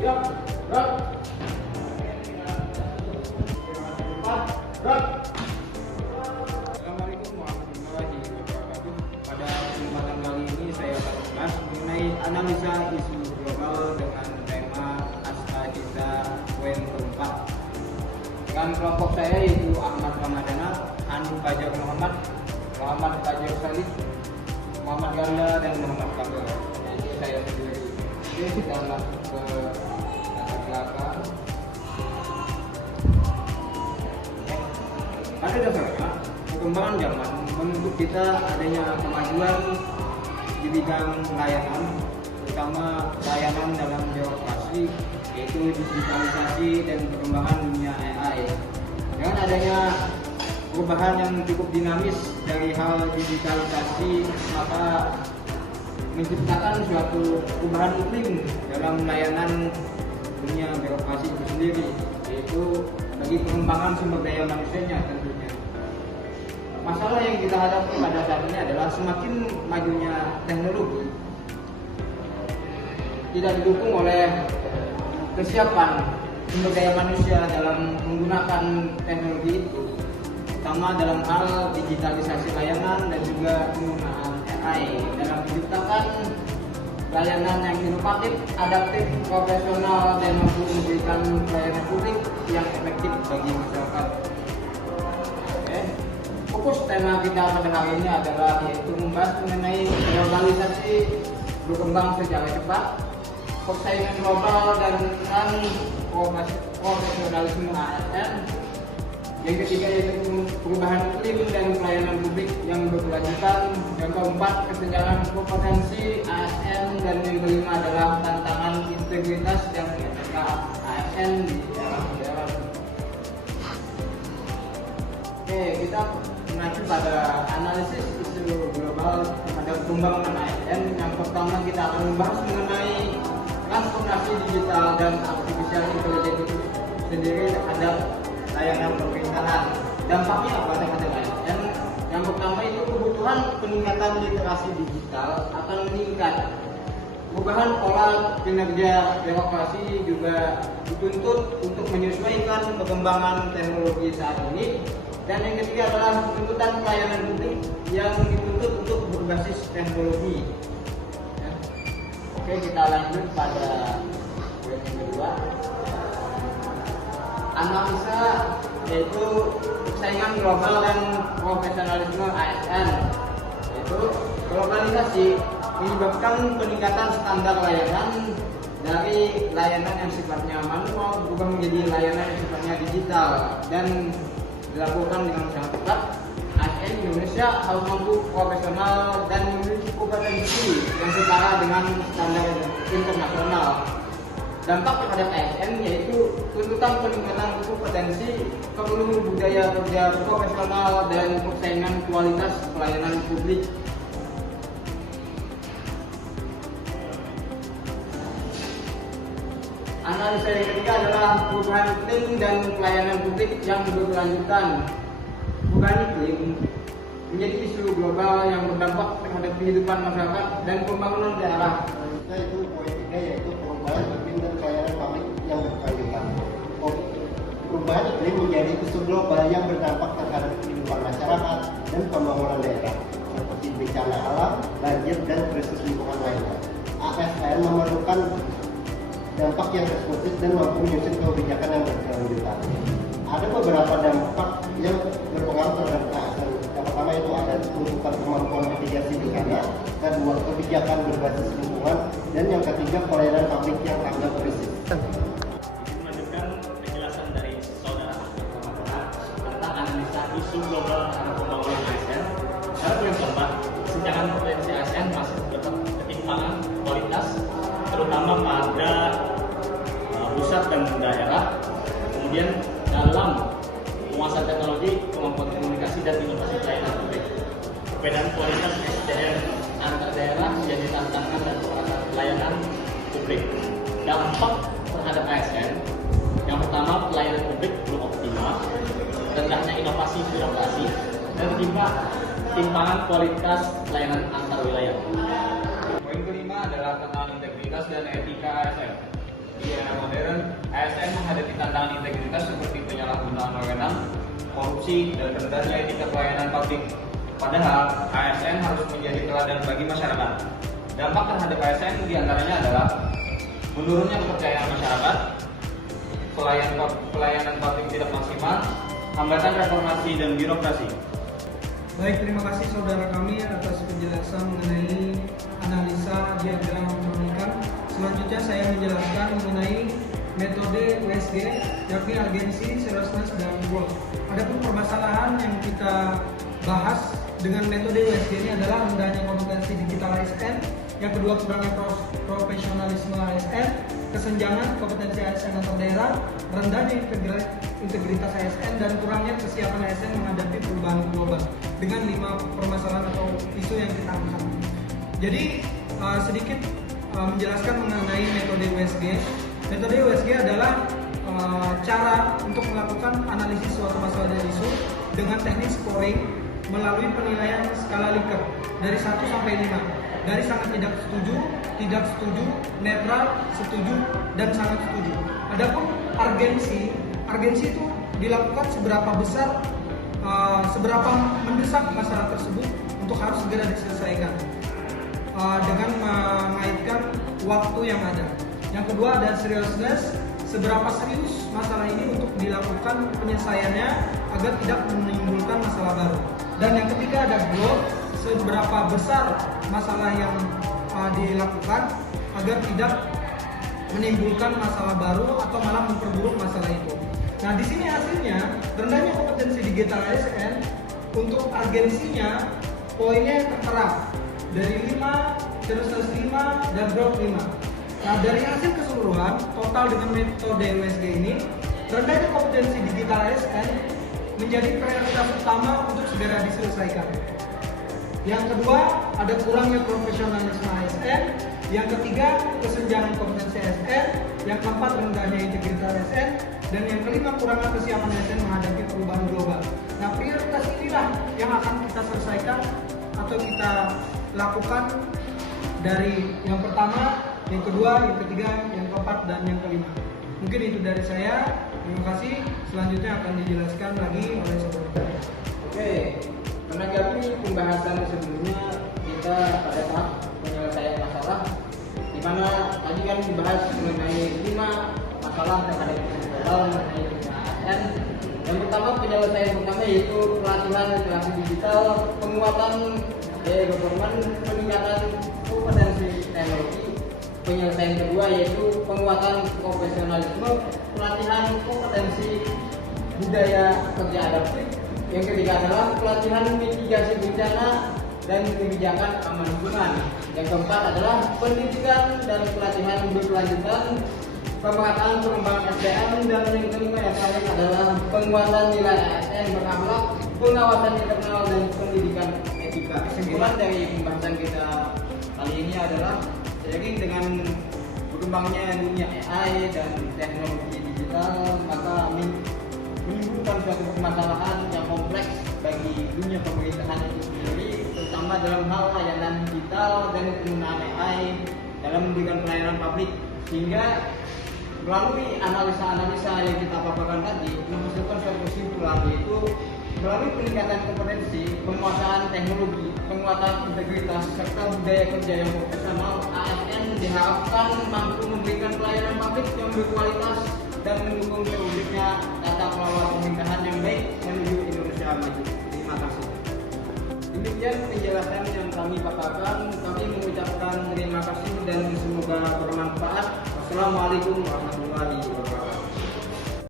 Siap. Gerak. Gerak. Assalamualaikum warahmatullahi wabarakatuh. Pada kesempatan kali ini saya akan membahas mengenai analisa isu global dengan tema Asta Cinta poin keempat. Dengan kelompok saya yaitu Ahmad Ramadana, Anu Fajar Muhammad, Muhammad Fajar Salih, Muhammad Ganda, dan Muhammad Kabel. Jadi saya sendiri. Oke, kita langsung ke latar belakang. Pada dasarnya, perkembangan zaman menuntut kita adanya kemajuan di bidang layanan, terutama layanan dalam birokrasi, yaitu digitalisasi dan perkembangan dunia AI. Dengan adanya perubahan yang cukup dinamis dari hal digitalisasi, maka menciptakan suatu perubahan iklim dalam layanan dunia birokrasi itu sendiri, yaitu bagi pengembangan sumber daya manusianya tentunya. Masalah yang kita hadapi pada saat ini adalah semakin majunya teknologi tidak didukung oleh kesiapan sumber daya manusia dalam menggunakan teknologi itu, terutama dalam hal digitalisasi layanan dan juga penggunaan AI dalam menciptakan layanan yang inovatif, adaptif, profesional, dan mampu memberikan pelayanan publik yang efektif bagi masyarakat. Oke. Fokus tema kita pada hari ini adalah yaitu membahas mengenai globalisasi berkembang secara cepat, persaingan global dan profesionalisme ASN. Yang ketiga yaitu perubahan iklim dan pelayanan publik yang berkelanjutan. Yang keempat, kesenjangan kompetensi ASN, dan yang kelima adalah tantangan integritas dan etika ASN di era modern. Oke, kita mengacu pada analisis isu global terhadap perkembangan ASN. Yang pertama kita akan membahas mengenai transformasi digital dan artificial intelligence itu sendiri terhadap layanan pemerintahan. Dampaknya apa terhadap ASN? Yang pertama itu kebutuhan peningkatan literasi digital akan meningkat. Perubahan pola kinerja birokrasi juga dituntut untuk menyesuaikan perkembangan teknologi saat ini. Dan yang ketiga adalah tuntutan pelayanan publik yang dituntut untuk berbasis teknologi. Oke, kita lanjut pada poin yang kedua. Analisa yaitu persaingan global dan profesionalisme ASN. Yaitu globalisasi menyebabkan peningkatan standar layanan dari layanan yang sifatnya manual berubah menjadi layanan yang sifatnya digital dan dilakukan dengan sangat cepat. ASN Indonesia harus mampu profesional dan memiliki kompetensi yang setara dengan standar internasional. Dampak terhadap ASN yaitu tuntutan peningkatan kompetensi, perlu budaya kerja profesional, dan persaingan kualitas pelayanan publik. Analisa yang ketiga adalah perubahan iklim dan pelayanan publik yang berkelanjutan. Perubahan iklim menjadi isu global yang berdampak terhadap kehidupan masyarakat dan pembangunan daerah. Itu poin 3 yaitu perubahan iklim dan pelayanan publik yang berkelanjutan. Perubahan iklim menjadi isu global yang berdampak terhadap kehidupan masyarakat dan pembangunan daerah, seperti bencana alam, banjir, dan krisis lingkungan lainnya. ASN memerlukan dampak yang responsif dan mampu menyusun kebijakan yang berkelanjutan. Ada beberapa dampak yang berpengaruh terhadap ASN. Yang pertama itu ada tuntutan kemampuan mitigasi bencana, kedua kebijakan berbasis lingkungan, dan yang ketiga pelayanan publik yang tanggap krisis. Melanjutkan penjelasan dari saudara tentang analisa isu global terhadap pembangunan ASN. Dalam yang keempat, kesenjangan potensi ASN masih terdapat ketimpangan kualitas, terutama pada pusat dan daerah. Kemudian dalam penguasaan teknologi, kemampuan komunikasi, dan inovasi pelayanan publik. Perbedaan kualitas SDM antar daerah menjadi tantangan dan pelayanan publik. Dampak terhadap ASN, yang pertama pelayanan publik belum optimal, rendahnya inovasi birokrasi, dan timpangan kualitas pelayanan antar wilayah. Poin kelima adalah tentang integritas dan etika ASN. Di era modern, ASN menghadapi tantangan integritas seperti penyalahgunaan wewenang, korupsi, dan rendahnya etika pelayanan publik. Padahal, ASN harus menjadi teladan bagi masyarakat. Dampak terhadap ASN diantaranya adalah menurunnya kepercayaan masyarakat, pelayanan publik tidak maksimal, hambatan reformasi dan birokrasi. Baik, terima kasih saudara kami atas penjelasan mengenai analisa diagram pemilikan. Selanjutnya saya menjelaskan mengenai metode USG, yakni urgency, seriousness, dan goal. Adapun permasalahan yang kita bahas dengan metode USG ini adalah rendahnya kompetensi digital ASN, yang kedua kurangnya profesionalisme ASN, kesenjangan kompetensi ASN antar daerah, rendahnya integritas ASN, dan kurangnya kesiapan ASN menghadapi perubahan global. Dengan 5 permasalahan atau isu yang kita angkat. Jadi sedikit menjelaskan mengenai metode USG. Metode USG adalah cara untuk melakukan analisis suatu masalah dan isu dengan teknik scoring melalui penilaian skala Likert dari 1 sampai 5. Dari sangat tidak setuju, netral, setuju, dan sangat setuju. Adapun urgensi itu dilakukan seberapa besar, seberapa mendesak masalah tersebut untuk harus segera diselesaikan dengan mengaitkan waktu yang ada. Yang kedua ada seriousness, seberapa serius masalah ini untuk dilakukan penyelesaiannya agar tidak menimbulkan masalah baru. Dan yang ketiga ada goal, seberapa besar masalah yang dilakukan agar tidak menimbulkan masalah baru atau malah memperburuk masalah itu. Nah, di sini hasilnya rendahnya kompetensi digital ASN untuk urgensinya poinnya tertera dari 5, seriousness 5, dan growth 5. Nah, dari hasil keseluruhan total dengan metode USG ini, rendahnya kompetensi digital ASN menjadi prioritas utama untuk segera diselesaikan. Yang kedua, ada kurangnya profesionalisme ASN. Yang ketiga, kesenjangan kompetensi ASN. Yang keempat, rendahnya integritas ASN. Dan yang kelima, kurangnya kesiapan ASN menghadapi perubahan global. Nah, prioritas inilah yang akan kita selesaikan atau kita lakukan dari yang pertama, yang kedua, yang ketiga, yang keempat, dan yang kelima. Mungkin itu dari saya. Terima kasih. Selanjutnya akan dijelaskan lagi oleh saudara. Oke, menanggapi pembahasan sebelumnya kita pada tahap penyelesaian masalah, di mana tadi kan dibahas mengenai 5 masalah terhadap global mengenai ASN. Yang pertama, penyelesaian pertama yaitu pelatihan literasi digital, penguatan government, peningkatan kompetensi teknologi. Penyelesaian kedua yaitu penguatan profesionalisme, pelatihan kompetensi budaya kerja adaptif. Yang ketiga adalah pelatihan mitigasi bencana dan kebijakan aman lingkungan. Yang keempat adalah pendidikan dan pelatihan berkelanjutan, pemerataan pengembangan SDM, dan yang kelima yang terakhir adalah penguatan nilai ASN berakhlak, pengawasan internal, dan pendidikan etika. Kesimpulan dari pembahasan kita kali ini adalah seiring dengan berkembangnya dunia AI dan teknologi digital, maka menimbulkan suatu permasalahan yang kompleks bagi dunia pemerintahan itu sendiri, terutama dalam hal layanan digital dan penggunaan AI dalam memberikan pelayanan publik, sehingga melalui analisa-analisa yang kita paparkan tadi menghasilkan suatu kesimpulan, yaitu melalui peningkatan kompetensi, penguasaan teknologi, penguatan integritas, serta budaya kerja yang profesional, ASN diharapkan mampu memberikan pelayanan publik yang berkualitas dan mendukung terwujudnya tata kelola pemerintahan yang baik menuju Indonesia maju. Terima kasih. Demikian penjelasan yang kami paparkan. Kami mengucapkan terima kasih dan semoga bermanfaat. Wassalamualaikum warahmatullahi wabarakatuh.